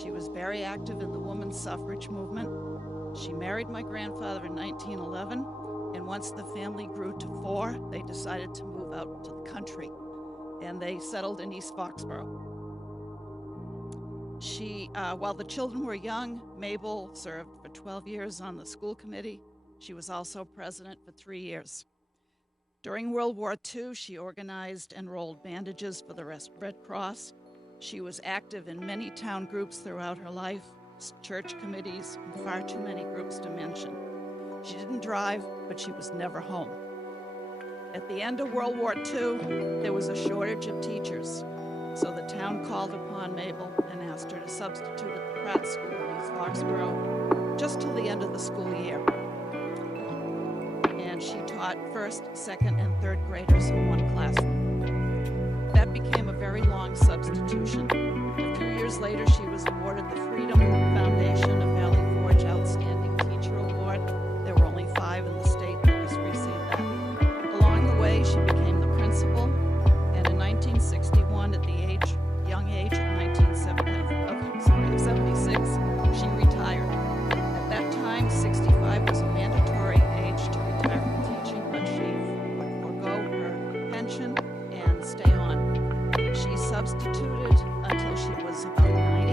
She was very active in the women's suffrage movement. She married my grandfather in 1911, and once the family grew to 4, they decided to move out to the country, and they settled in East Foxborough. While the children were young, Mabel served for 12 years on the school committee. She was also president for 3 years. During World War II, she organized and rolled bandages for the Red Cross. She was active in many town groups throughout her life, church committees, and far too many groups to mention. She didn't drive, but she was never home. At the end of World War II, there was a shortage of teachers, so the town called upon Mabel and asked her to substitute at the Pratt School in East Foxborough just till the end of the school year. And she taught first, second, and third graders in one classroom. That became a very long substitution. A few years later, she was awarded the Freedom Foundation of Valley Forge Outstanding Teacher Award. There were only 5 in the state that received that. Along the way, she became the principal, and in 1961, at the young age of 76, she retired. At that time, 65 was a mandatory age to retire from teaching, but she would forego her pension and stay on. She substituted until she was about 90,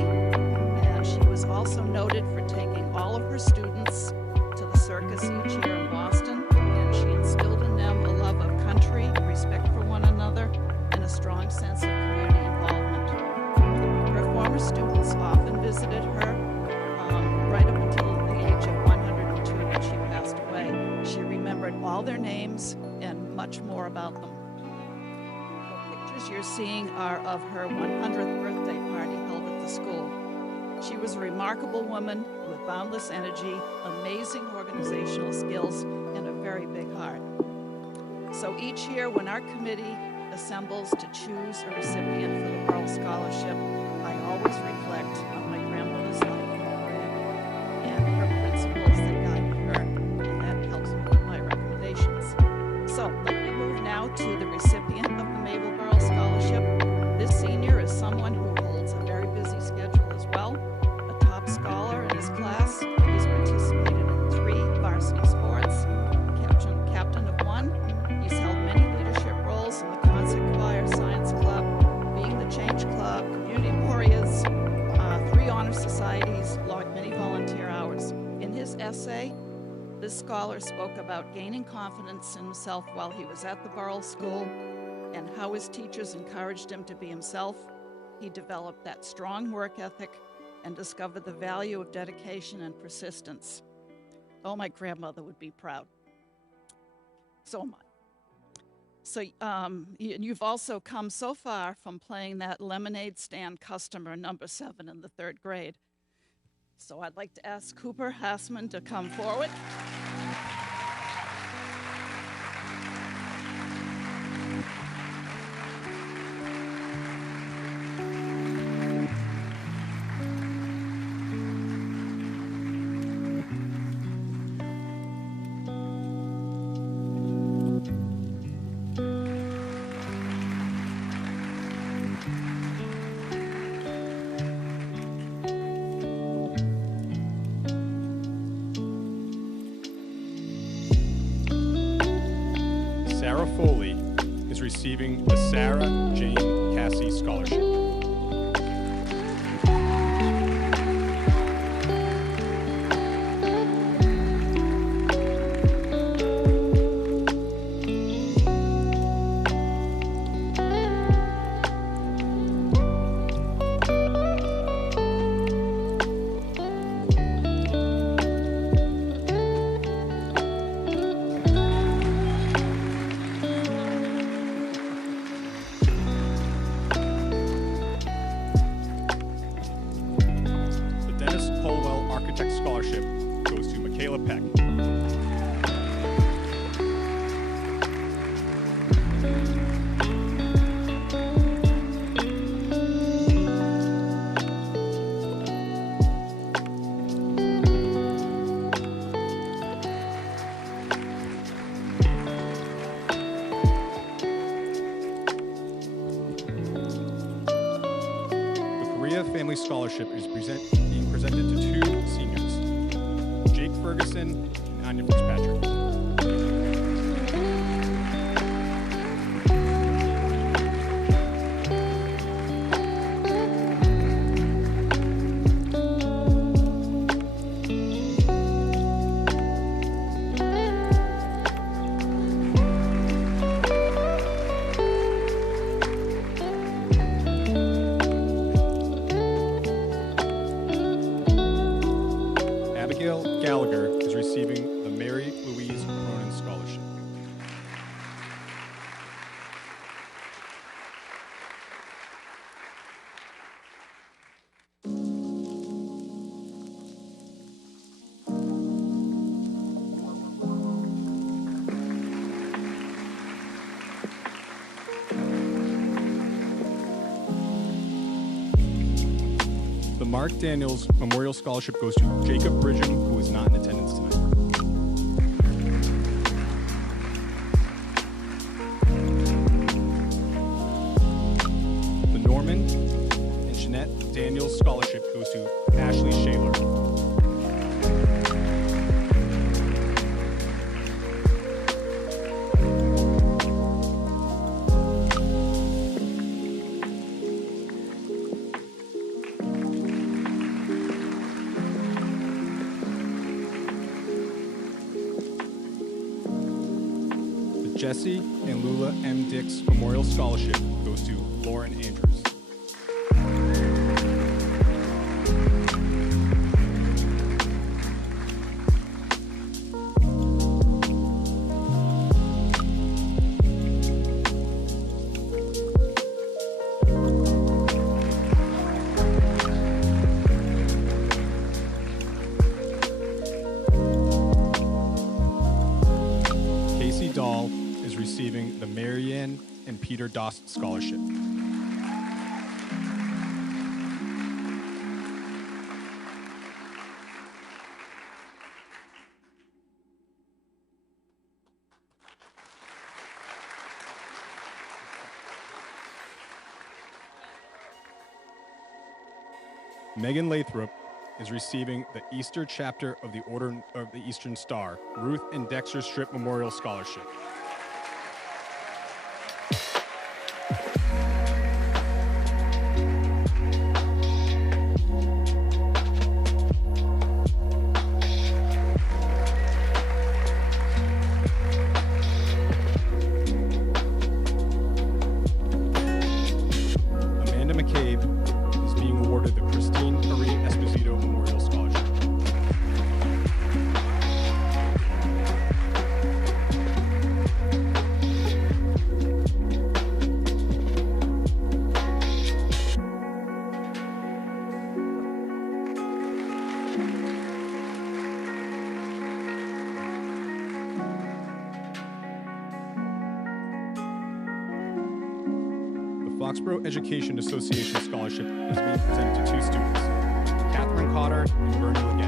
and she was also noted for taking all of her students to the circus each year in Boston, and she instilled in them a love of country, respect for one another, and a strong sense of community involvement. Her former students often visited her right up until the age of 102 when she passed away. She remembered all their names and much more about them. The pictures you're seeing are of her 100th birthday party held at the school. She was a remarkable woman with boundless energy, amazing organizational skills, and a very big heart. So each year when our committee assembles to choose a recipient for the Barrel Scholarship, I always reflect on my grandmother's life and her principles that guided her, and that helps me with my recommendations. So let me move now to the recipient of the Mabel Barrel Scholarship. This senior is someone who holds a very busy schedule as well. A top scholar in his class, he's participated in 3 varsity sports, captain of 1. He's held many leadership roles in the concert choir, science club, being the Change Club, community warriors, 3 honor societies, logged many volunteer hours. In his essay, this scholar spoke about gaining confidence in himself while he was at the Barrel School and how his teachers encouraged him to be himself. He developed that strong work ethic and discovered the value of dedication and persistence. Oh, my grandmother would be proud. So am I. So you've also come so far from playing that lemonade stand customer number 7 in the 3rd grade. So I'd like to ask Cooper Hassman to come forward. Sarah Foley is receiving the Sarah Jane Cassie Scholarship. Scholarship goes to Michaela Peck. The Korea Family Scholarship is being presented to 2 seniors, Jake Ferguson and Anya Fitzpatrick. Mark Daniels Memorial Scholarship goes to Jacob Bridgham, who is not in attendance tonight. The Norman and Jeanette Daniels Scholarship goes to Ashley Shaler. Jesse and Lula M. Dix Memorial Scholarship goes to Lauren Andrews. Casey Dahl is receiving the Marianne and Peter Dost Scholarship. Megan Lathrop is receiving the Easter chapter of the Order of the Eastern Star, Ruth and Dexter Strip Memorial Scholarship. Amanda McCabe is being awarded the Christine Marie Esposito Memorial Scholarship. The Foxborough Education Association Scholarship is being presented to two students, Catherine Cotter and Bernie Leggett.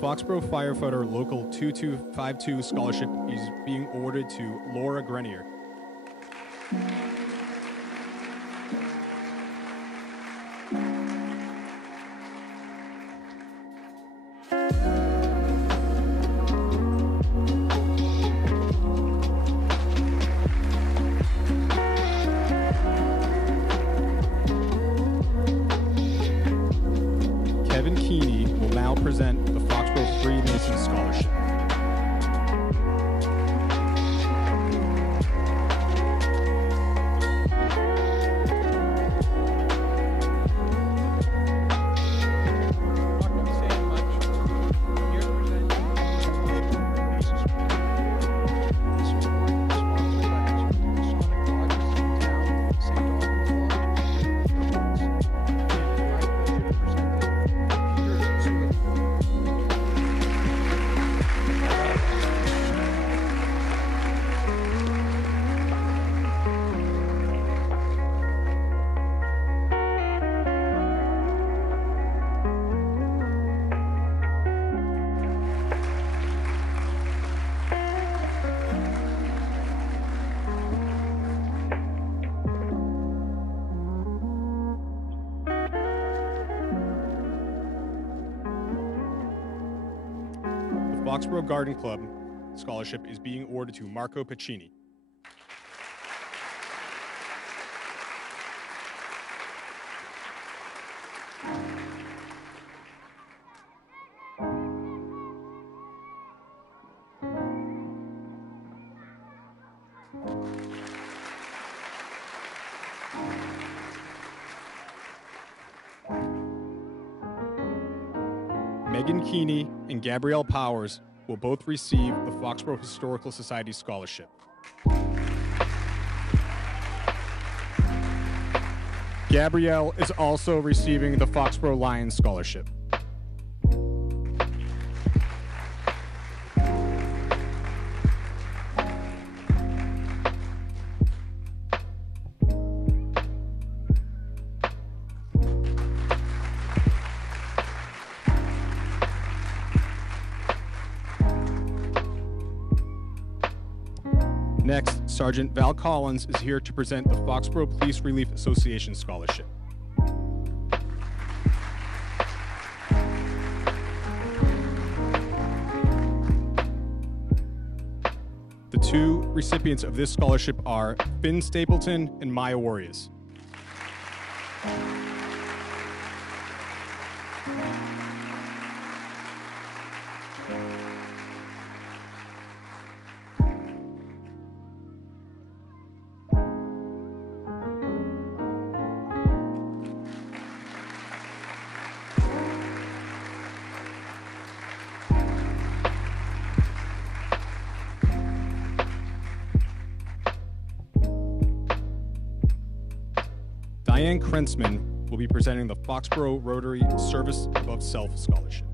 Foxborough Firefighter Local 2252 Scholarship is being awarded to Laura Grenier. Kevin Keeney will now present the Foxborough Freemason Scholarship. Foxborough Garden Club Scholarship is being awarded to Marco Piccini. Megan Keeney and Gabrielle Powers will both receive the Foxborough Historical Society Scholarship. Gabrielle is also receiving the Foxborough Lions Scholarship. Next, Sergeant Val Collins is here to present the Foxborough Police Relief Association Scholarship. The two recipients of this scholarship are Finn Stapleton and Maya Warriors. Diane Krentzman will be presenting the Foxborough Rotary Service Above Self Scholarship.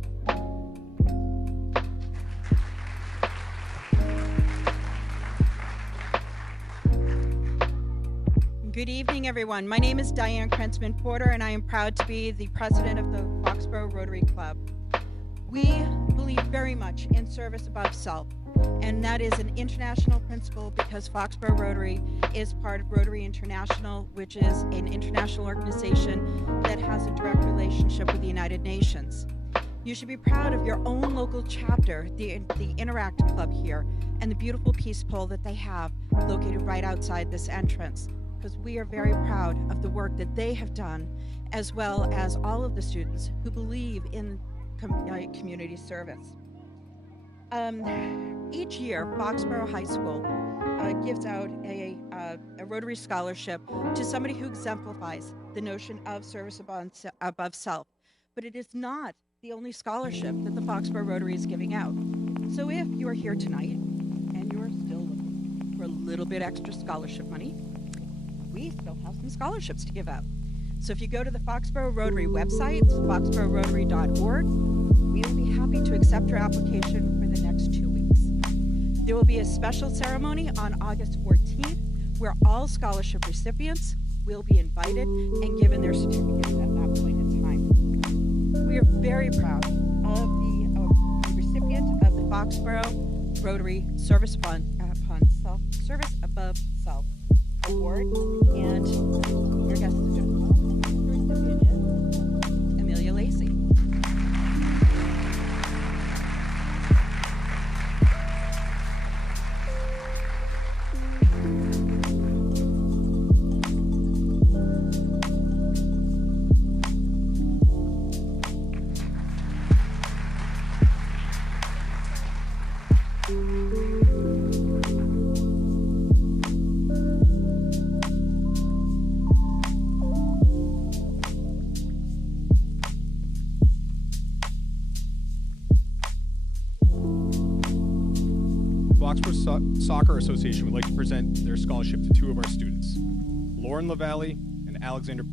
Good evening, everyone. My name is Diane Krentzman Porter, and I am proud to be the president of the Foxborough Rotary Club. We believe very much in service above self, and that is an international principle because Foxborough Rotary is part of Rotary International, which is an international organization that has a direct relationship with the United Nations. You should be proud of your own local chapter, the Interact Club here, and the beautiful peace pole that they have located right outside this entrance, because we are very proud of the work that they have done, as well as all of the students who believe in community service. Each year, Foxborough High School gives out a Rotary Scholarship to somebody who exemplifies the notion of service above self. But it is not the only scholarship that the Foxborough Rotary is giving out. So if you are here tonight and you are still looking for a little bit extra scholarship money, we still have some scholarships to give out. So if you go to the Foxborough Rotary website, foxboroughRotary.org, we will be happy to accept your application for the next 2 weeks. There will be a special ceremony on August 14th where all scholarship recipients will be invited and given their certificates at that point in time. We are very proud of the recipient of the Foxborough Rotary Service Service Above Self Award, and your guest is going to come. The recipient is Amelia Lacey. Foxborough Soccer Association would like to present their scholarship to two of our students, Lauren LaValle and Alexander.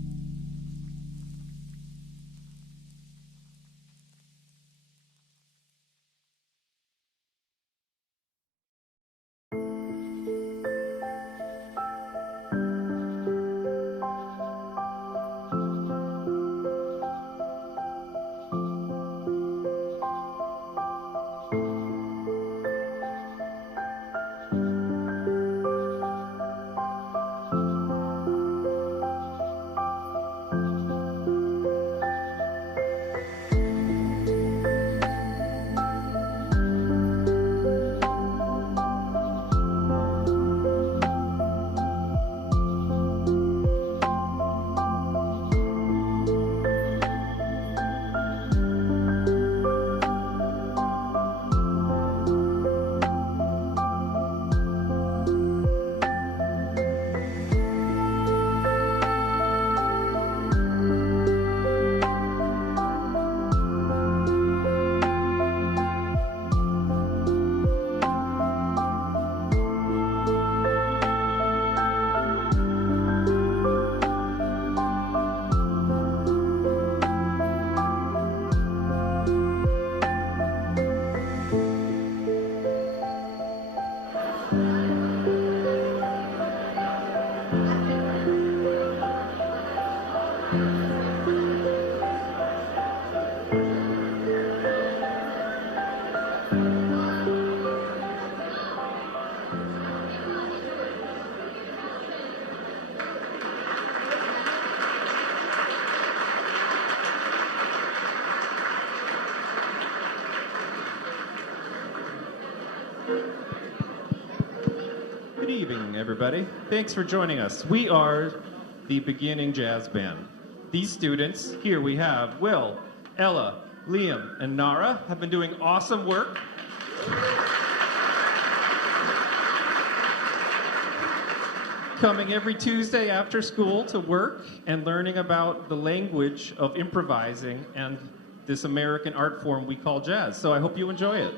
everybody. Thanks for joining us. We are the Beginning Jazz Band. These students, here we have Will, Ella, Liam, and Nara, have been doing awesome work. Coming every Tuesday after school to work and learning about the language of improvising and this American art form we call jazz. So I hope you enjoy it.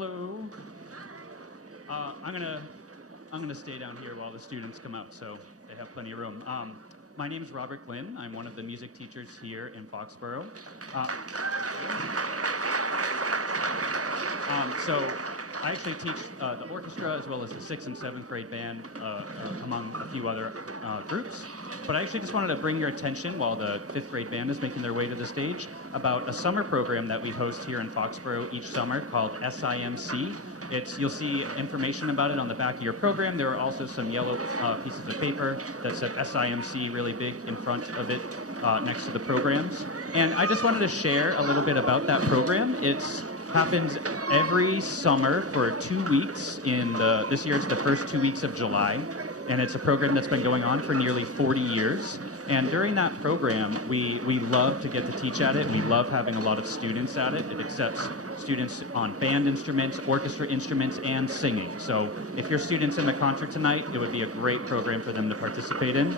Hello. I'm gonna stay down here while the students come out, so they have plenty of room. My name is Robert Glynn. I'm one of the music teachers here in Foxborough. So I actually teach the orchestra as well as the 6th and 7th grade band, among a few other groups. But I actually just wanted to bring your attention while the 5th grade band is making their way to the stage about a summer program that we host here in Foxborough each summer called SIMC. You'll see information about it on the back of your program. There are also some yellow pieces of paper that said SIMC really big in front of it next to the programs. And I just wanted to share a little bit about that program. It happens every summer for 2 weeks. This year it's the first 2 weeks of July. And it's a program that's been going on for nearly 40 years. And during that program, we love to get to teach at it. We love having a lot of students at it. It accepts students on band instruments, orchestra instruments, and singing. So if your student's in the concert tonight, it would be a great program for them to participate in.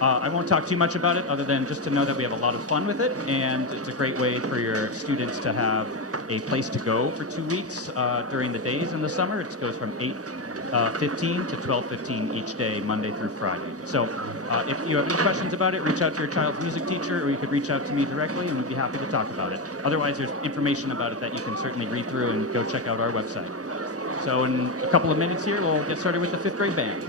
I won't talk too much about it other than just to know that we have a lot of fun with it, and it's a great way for your students to have a place to go for 2 weeks during the days in the summer. It goes from 8:15 to 12:15 each day, Monday through Friday. So if you have any questions about it, reach out to your child's music teacher, or you could reach out to me directly, and we'd be happy to talk about it. Otherwise, there's information about it that you can certainly read through and go check out our website. So in a couple of minutes here, we'll get started with the 5th grade band.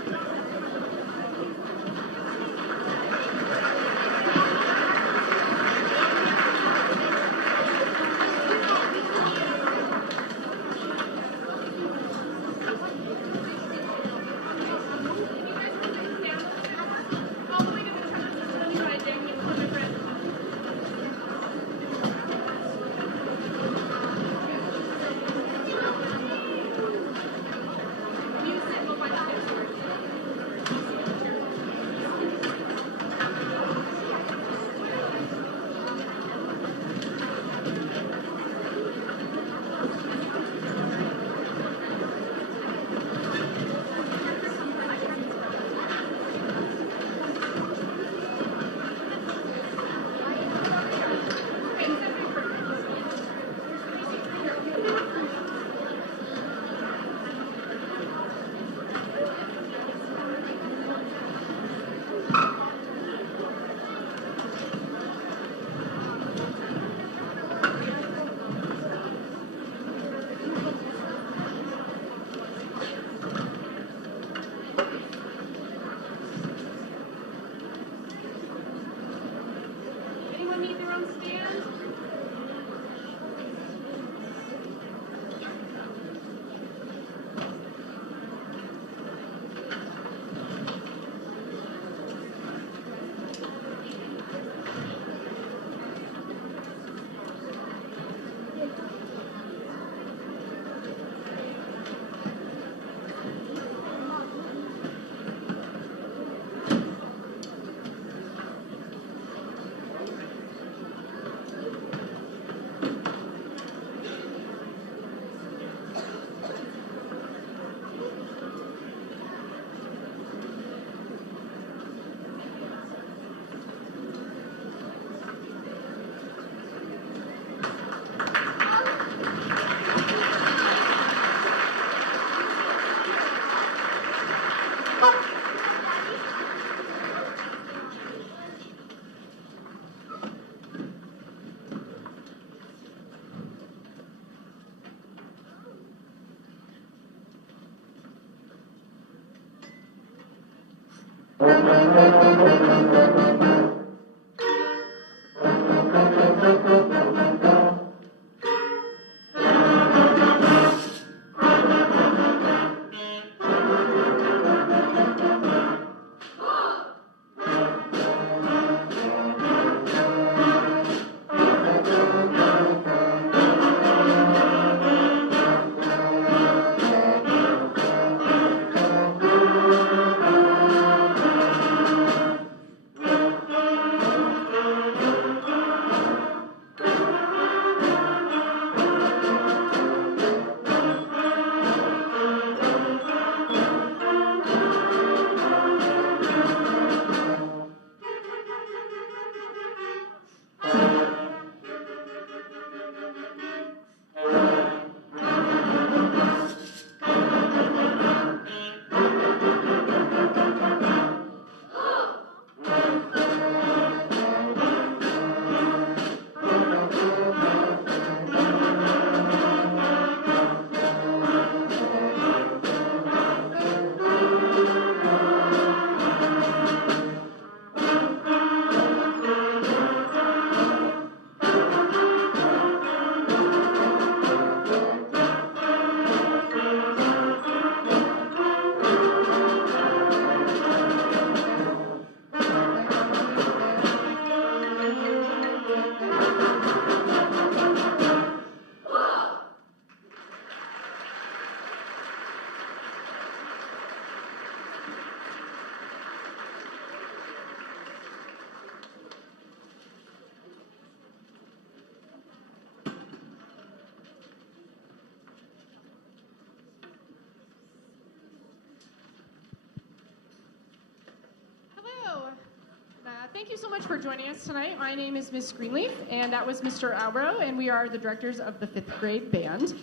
Thank you so much for joining us tonight. My name is Miss Greenleaf, and that was Mr. Albro, and we are the directors of the 5th grade band.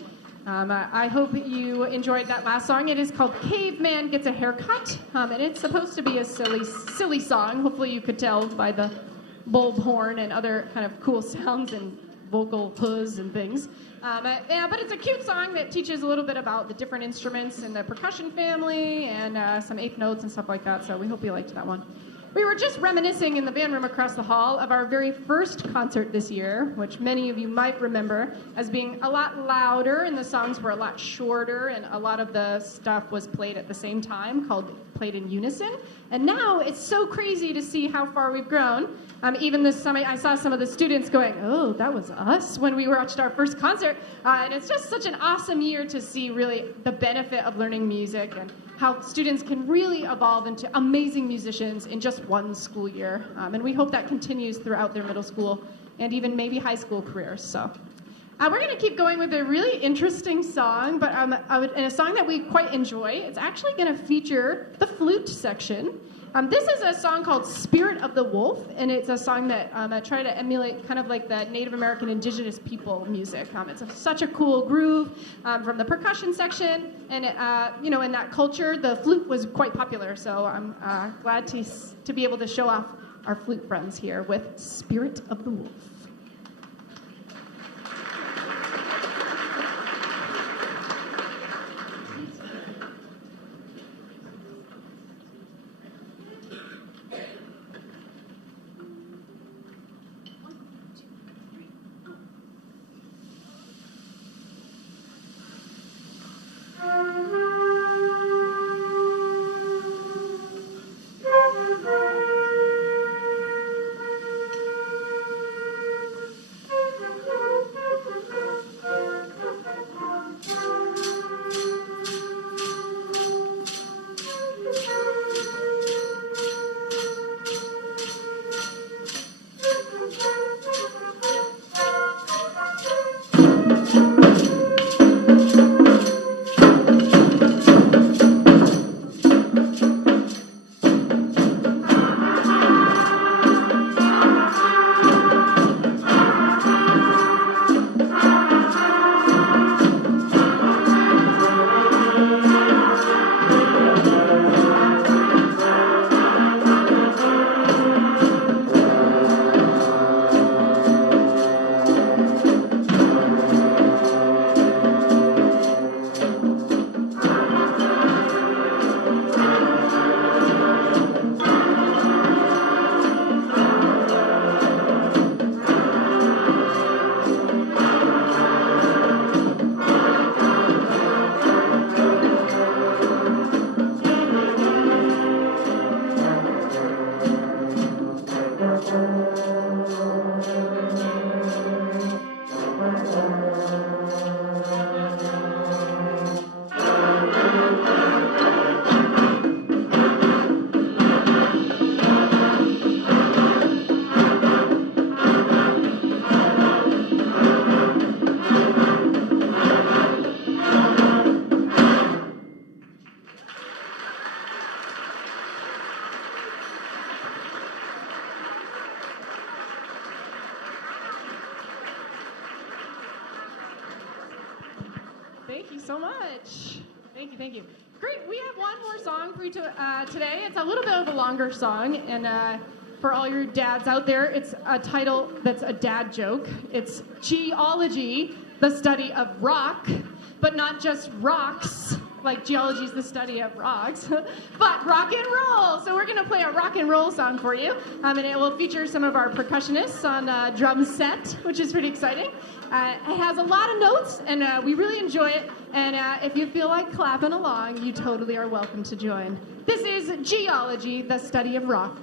I hope you enjoyed that last song. It is called Caveman Gets a Haircut, and it's supposed to be a silly song. Hopefully you could tell by the bulb horn and other kind of cool sounds and vocal puzz and things. But it's a cute song that teaches a little bit about the different instruments in the percussion family and some eighth notes and stuff like that, so we hope you liked that one. We were just reminiscing in the band room across the hall of our very first concert this year, which many of you might remember as being a lot louder and the songs were a lot shorter and a lot of the stuff was played at the same time, played in unison. And now it's so crazy to see how far we've grown. Even this summer, I saw some of the students going, "Oh, that was us," when we watched our first concert. And it's just such an awesome year to see really the benefit of learning music and how students can really evolve into amazing musicians in just one school year. And we hope that continues throughout their middle school and even maybe high school careers. So we're going to keep going with a really interesting song, but and a song that we quite enjoy. It's actually going to feature the flute section. This is a song called Spirit of the Wolf, and it's a song that I try to emulate kind of like the Native American indigenous people music. It's such a cool groove from the percussion section, and in that culture, the flute was quite popular, so I'm glad to be able to show off our flute friends here with Spirit of the Wolf. Thank you so much. Thank you. Great, we have one more song for you today. It's a little bit of a longer song, and for all your dads out there, it's a title that's a dad joke. It's Geology, the study of rock, but not just rocks, like geology is the study of rocks, but rock and roll. So we're going to play a rock and roll song for you, and it will feature some of our percussionists on drum set, which is pretty exciting. It has a lot of notes, and we really enjoy it. And if you feel like clapping along, you totally are welcome to join. This is Geology, the study of rock.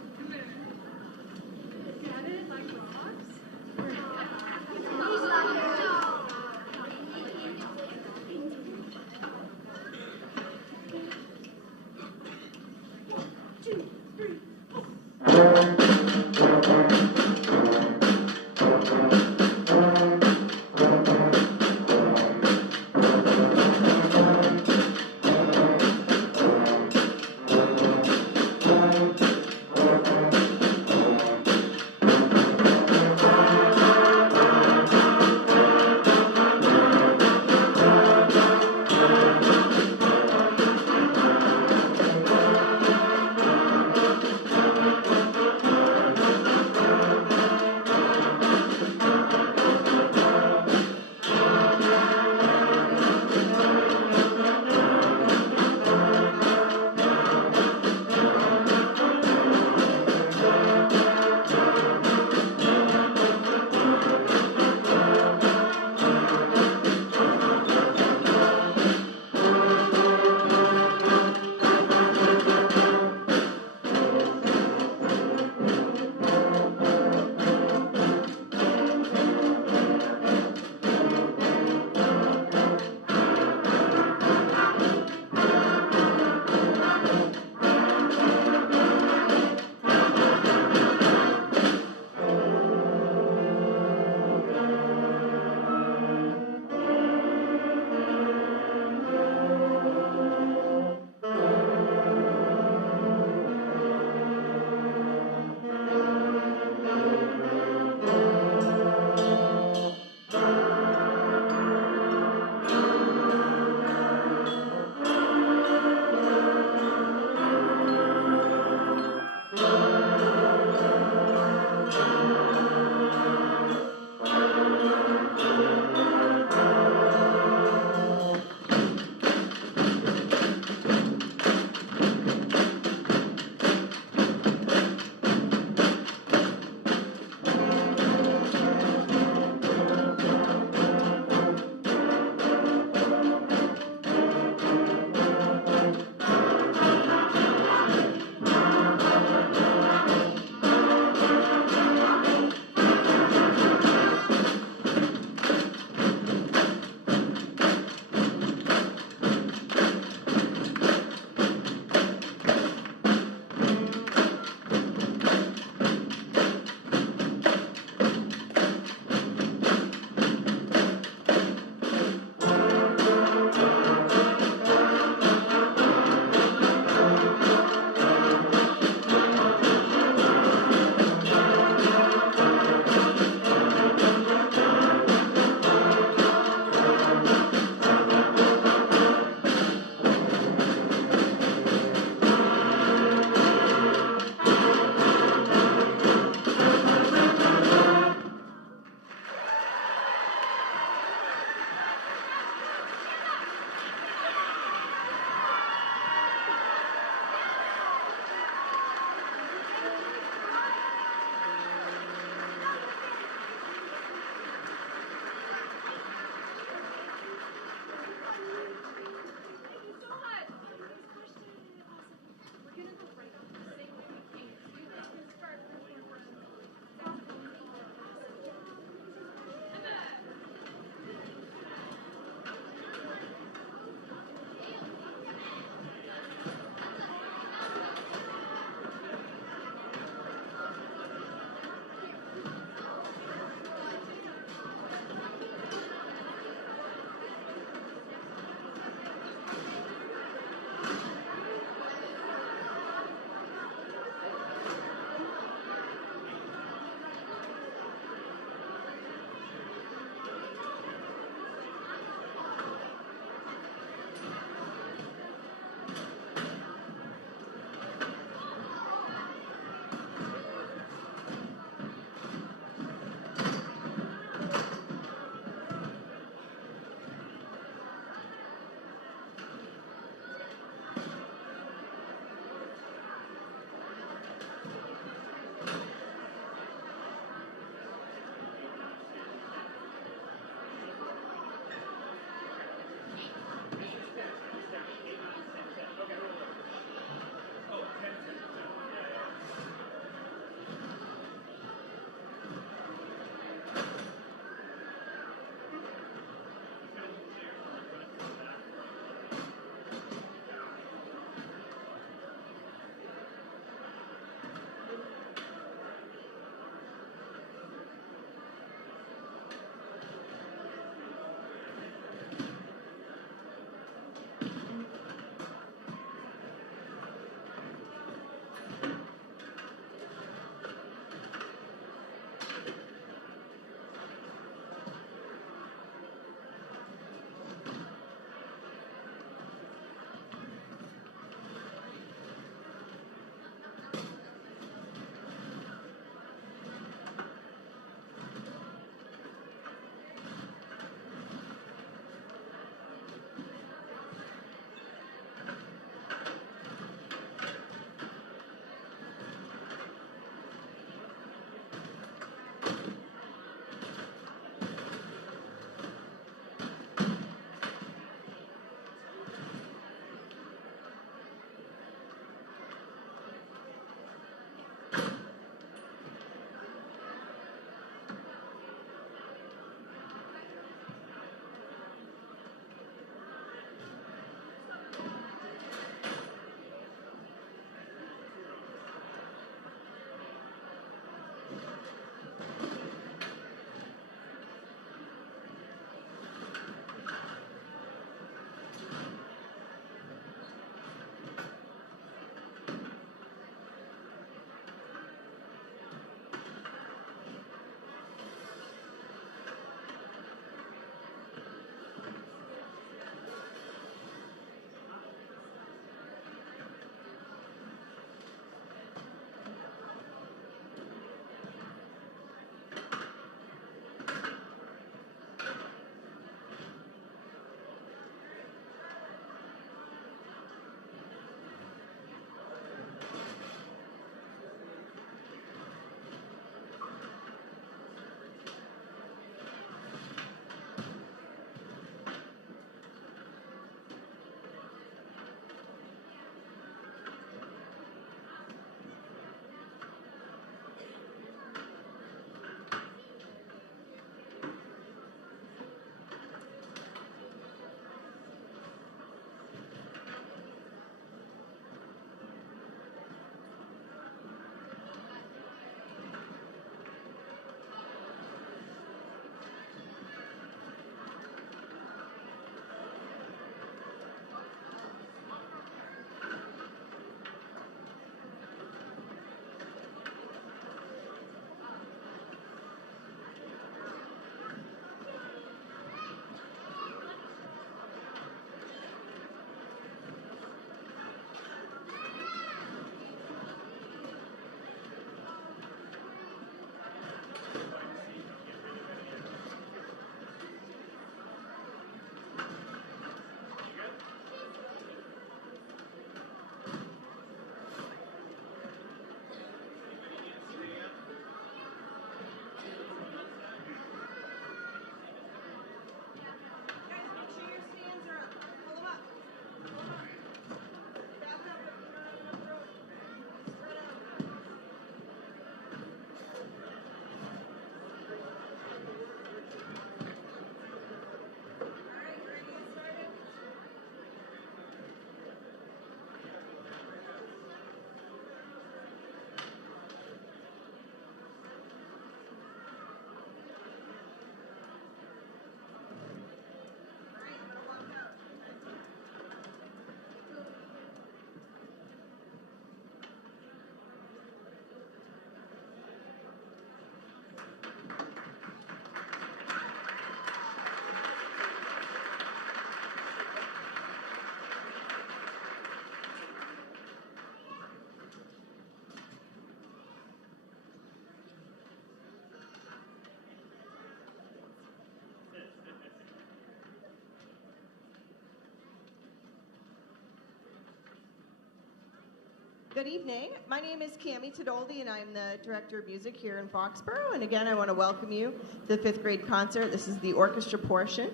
Good evening. My name is Cami Tadoldi, and I'm the Director of Music here in Foxborough. And again, I want to welcome you to the 5th grade concert. This is the orchestra portion.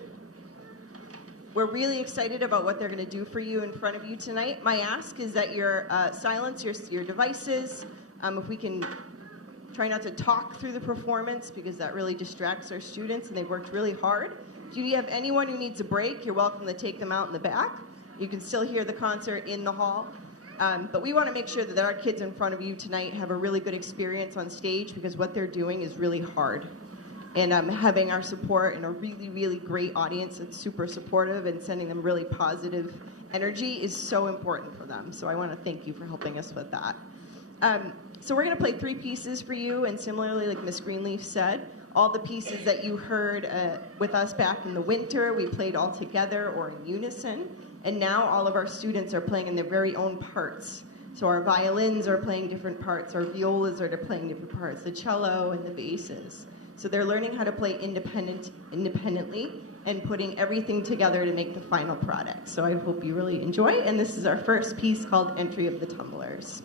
We're really excited about what they're going to do for you in front of you tonight. My ask is that you silence your devices. If we can try not to talk through the performance, because that really distracts our students, and they've worked really hard. If you have anyone who needs a break, you're welcome to take them out in the back. You can still hear the concert in the hall. But we want to make sure that our kids in front of you tonight have a really good experience on stage, because what they're doing is really hard. And having our support and a really, really great audience that's super supportive and sending them really positive energy is so important for them. So I want to thank you for helping us with that. So we're going to play 3 pieces for you, and similarly, like Miss Greenleaf said, all the pieces that you heard with us back in the winter, we played all together or in unison. And now all of our students are playing in their very own parts. So our violins are playing different parts, our violas are playing different parts, the cello and the basses. So they're learning how to play independently and putting everything together to make the final product. So I hope you really enjoy. And this is our first piece called Entry of the Tumblers.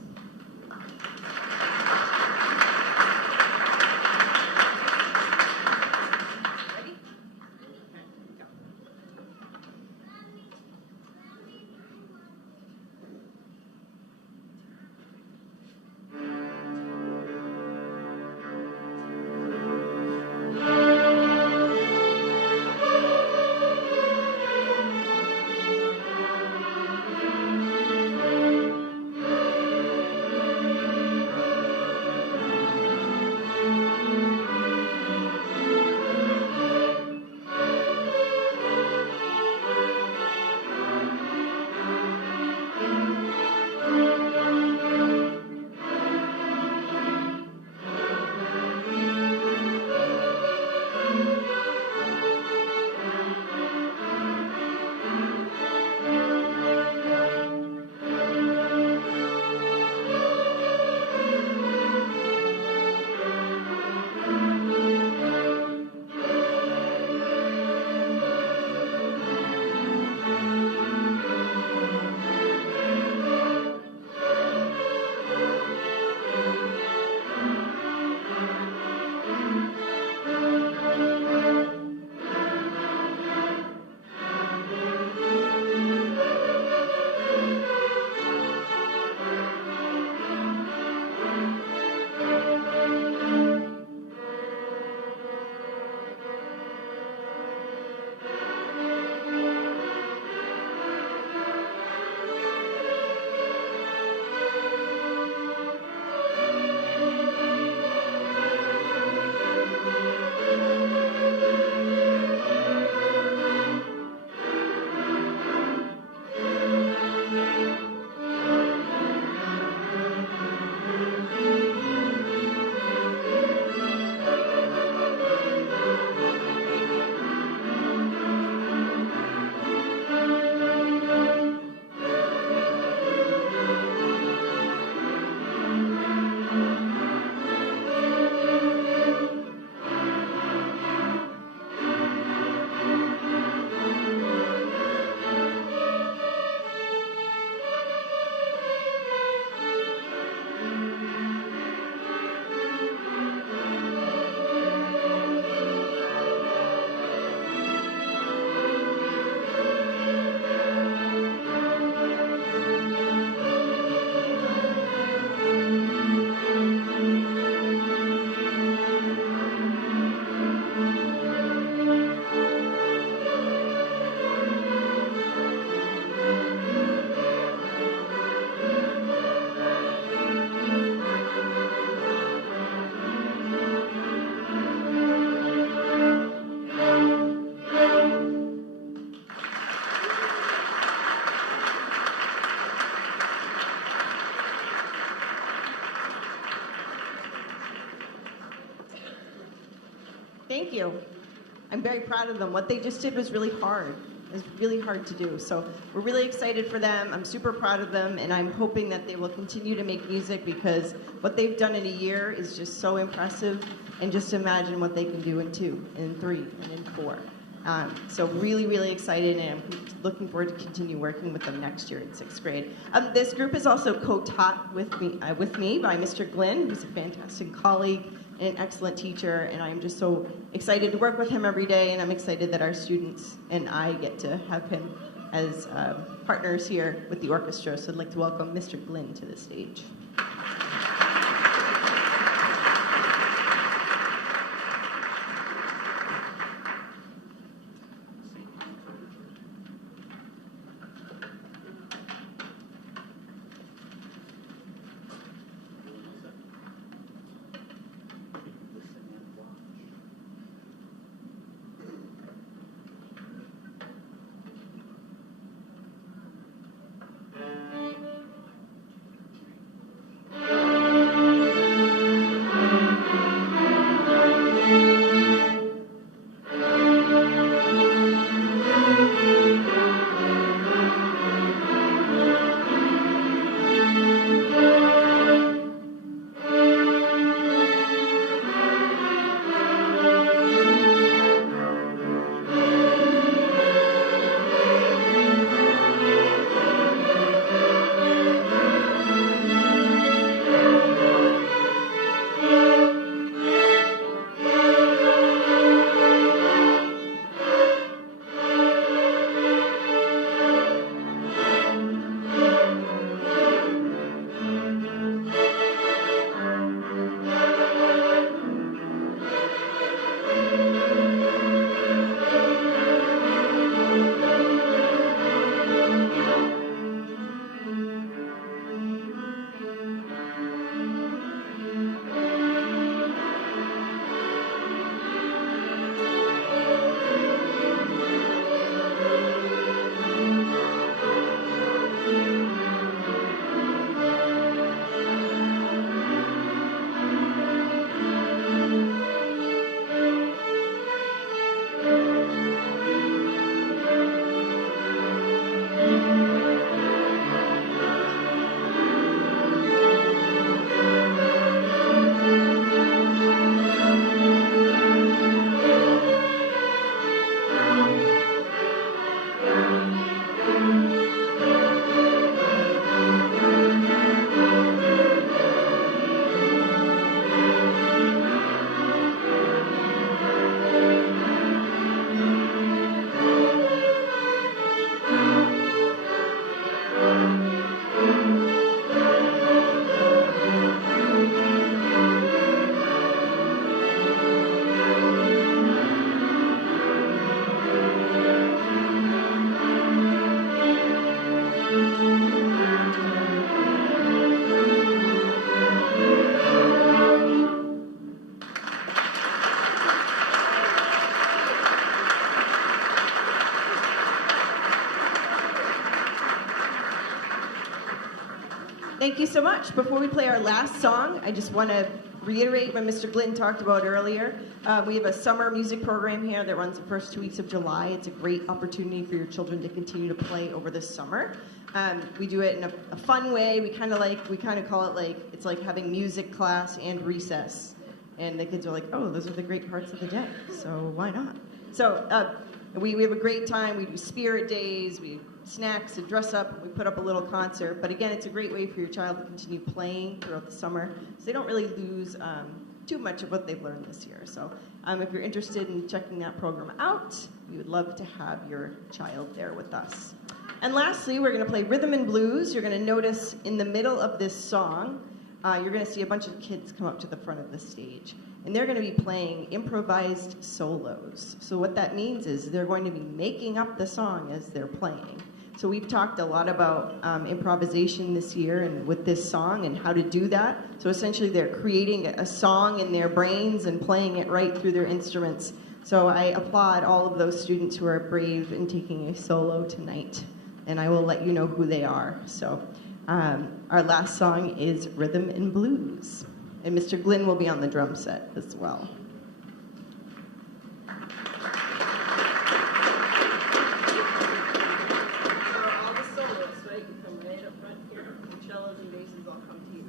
Thank you. I'm very proud of them. What they just did was really hard. It was really hard to do. So we're really excited for them. I'm super proud of them, and I'm hoping that they will continue to make music, because what they've done in a year is just so impressive. And just imagine what they can do in 2, and in 3, and in 4. So really, really excited, and I'm looking forward to continue working with them next year in 6th grade. This group is also co-taught with me by Mr. Glenn, who's a fantastic colleague and an excellent teacher, and I'm just so excited to work with him every day, and I'm excited that our students and I get to have him as partners here with the orchestra. So I'd like to welcome Mr. Glenn to the stage. Thank you so much. Before we play our last song, I just want to reiterate what Mr. Glynn talked about earlier. We have a summer music program here that runs the first 2 weeks of July. It's a great opportunity for your children to continue to play over the summer. We do it in a fun way. We kind of call it like, it's like having music class and recess. And the kids are like, oh, those are the great parts of the day, so why not? So we have a great time. We do spirit days, we snacks and dress up, and we put up a little concert. But again, it's a great way for your child to continue playing throughout the summer, so they don't really lose too much of what they've learned this year. So if you're interested in checking that program out, we would love to have your child there with us. And lastly, we're going to play rhythm and blues. You're going to notice in the middle of this song, you're going to see a bunch of kids come up to the front of the stage. And they're going to be playing improvised solos. So what that means is they're going to be making up the song as they're playing. So we've talked a lot about improvisation this year and with this song and how to do that. So essentially they're creating a song in their brains and playing it right through their instruments. So I applaud all of those students who are brave in taking a solo tonight. And I will let you know who they are. So our last song is Rhythm and Blues. And Mr. Glynn will be on the drum set as well. All the soloists, right? You come right up front here. The cellos and basses all come to you.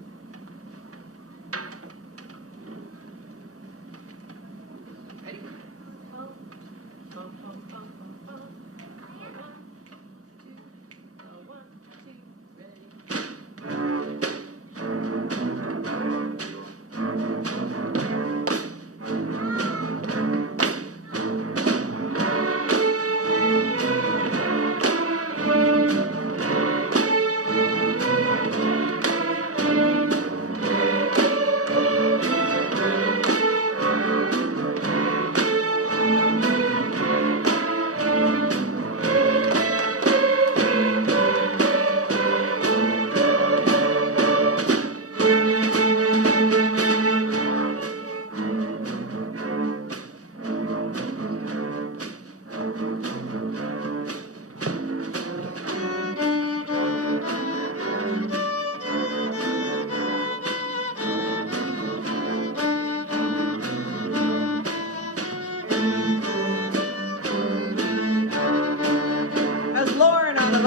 Ready?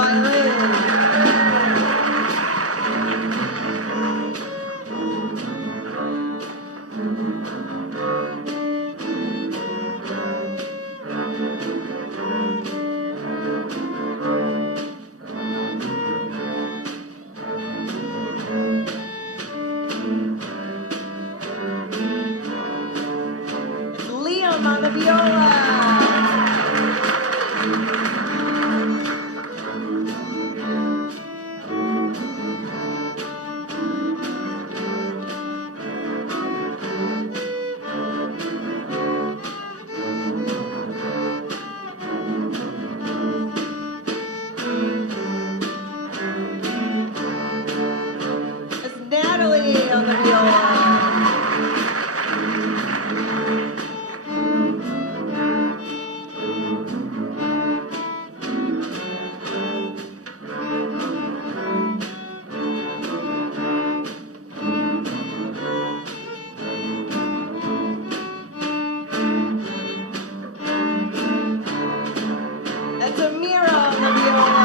violin. It's Liam on the viola. It's Natalie on the viola. That's Amira on the viola.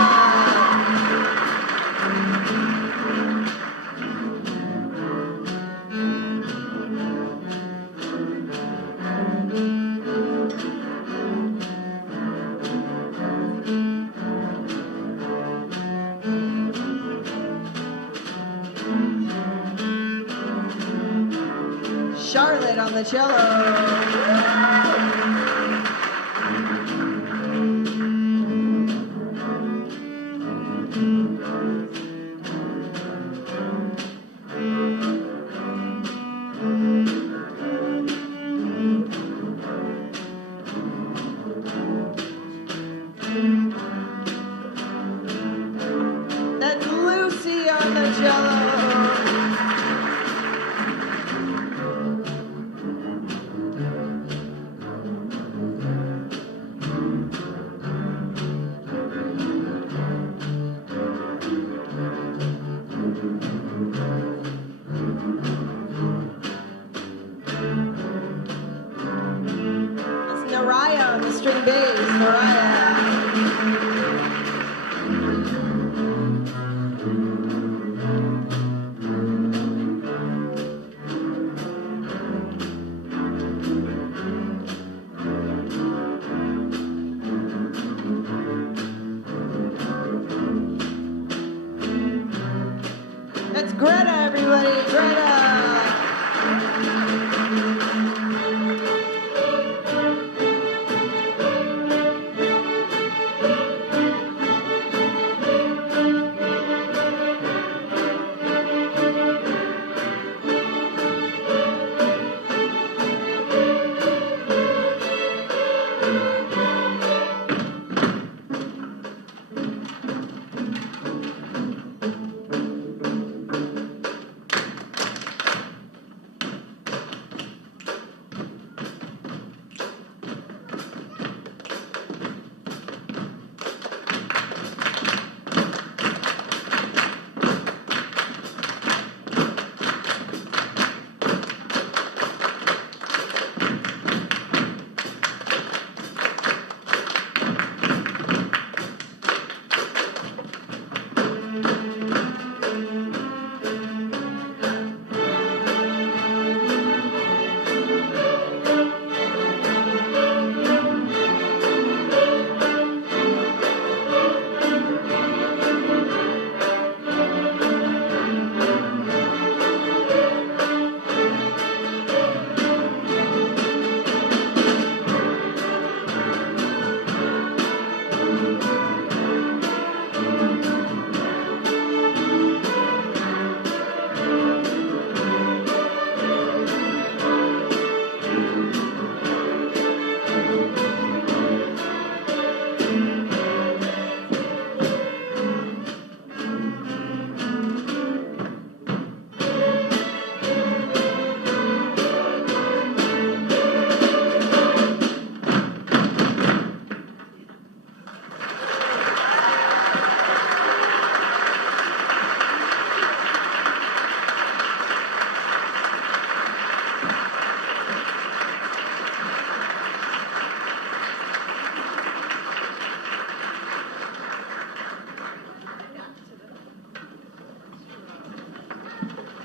Charlotte on the cello. That's Lucy on the cello. It's Naraya on the string bass. Naraya. That's Greta, everybody. Greta.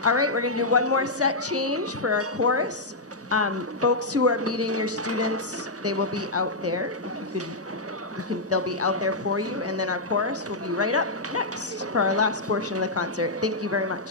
All right, we're going to do one more set change for our chorus. Folks who are meeting your students, they will be out there. They'll be out there for you, and then our chorus will be right up next for our last portion of the concert. Thank you very much.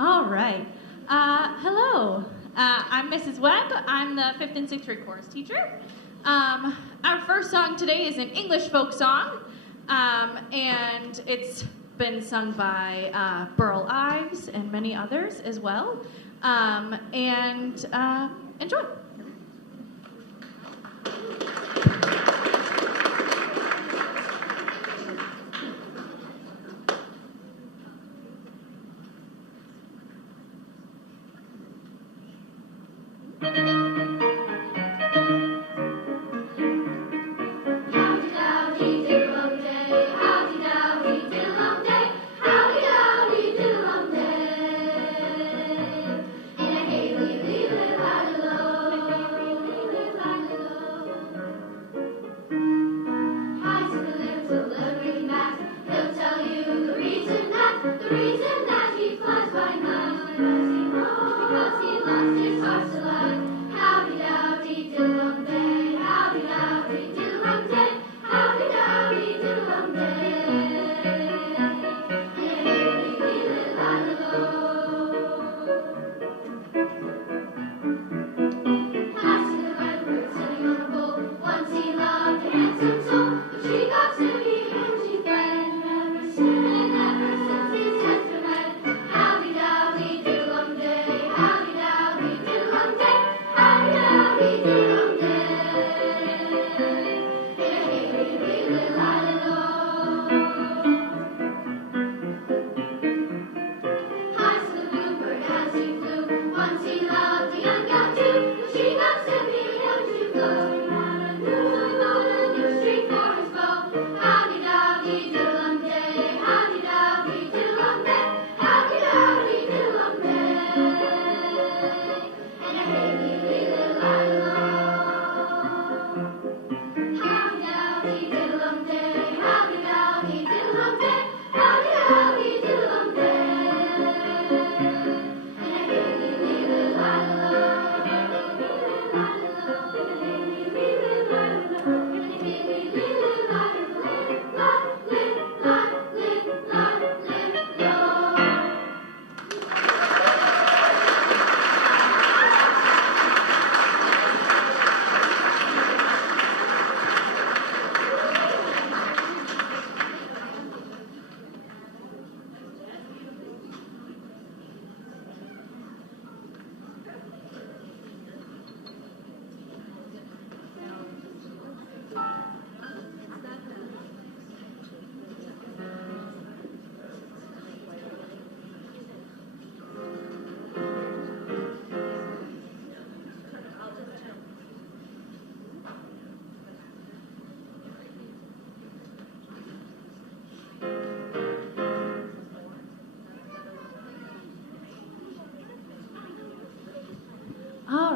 All right. Hello. I'm Mrs. Webb. I'm the 5th and 6th grade chorus teacher. Our first song today is an English folk song, and it's been sung by Burl Ives and many others as well. Enjoy. Howdy, howdy,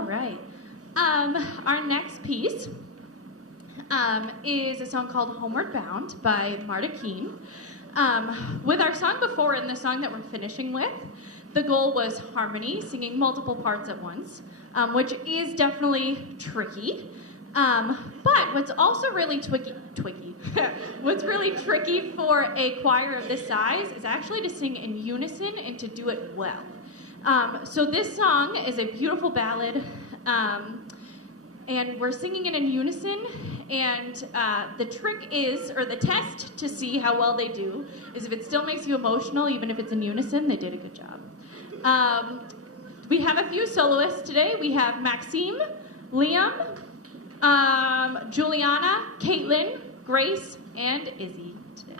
right. Our next piece is a song called Homeward Bound by Marta Keene. With our song before and the song that we're finishing with, the goal was harmony, singing multiple parts at once, which is definitely tricky. But what's also really what's really tricky for a choir of this size is actually to sing in unison and to do it well. So this song is a beautiful ballad, and we're singing it in unison, and the trick is, or the test to see how well they do, is if it still makes you emotional, even if it's in unison, they did a good job. We have a few soloists today. We have Maxime, Liam, Juliana, Caitlin, Grace, and Izzy today.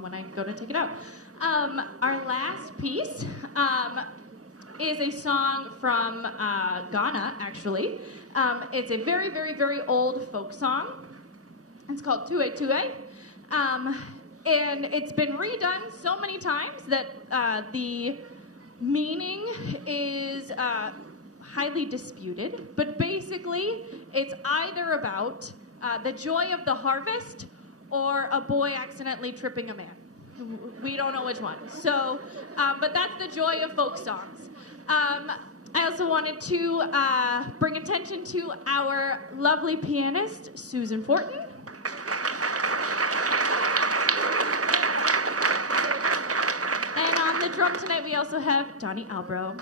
When I go to take it out. Our last piece is a song from Ghana, actually. It's a very, very, very old folk song. It's called Tue Tue. And it's been redone so many times that the meaning is highly disputed. But basically, it's either about the joy of the harvest or a boy accidentally tripping a man. We don't know which one. So, but that's the joy of folk songs. I also wanted to bring attention to our lovely pianist, Susan Fortin. And on the drum tonight, we also have Donnie Albro.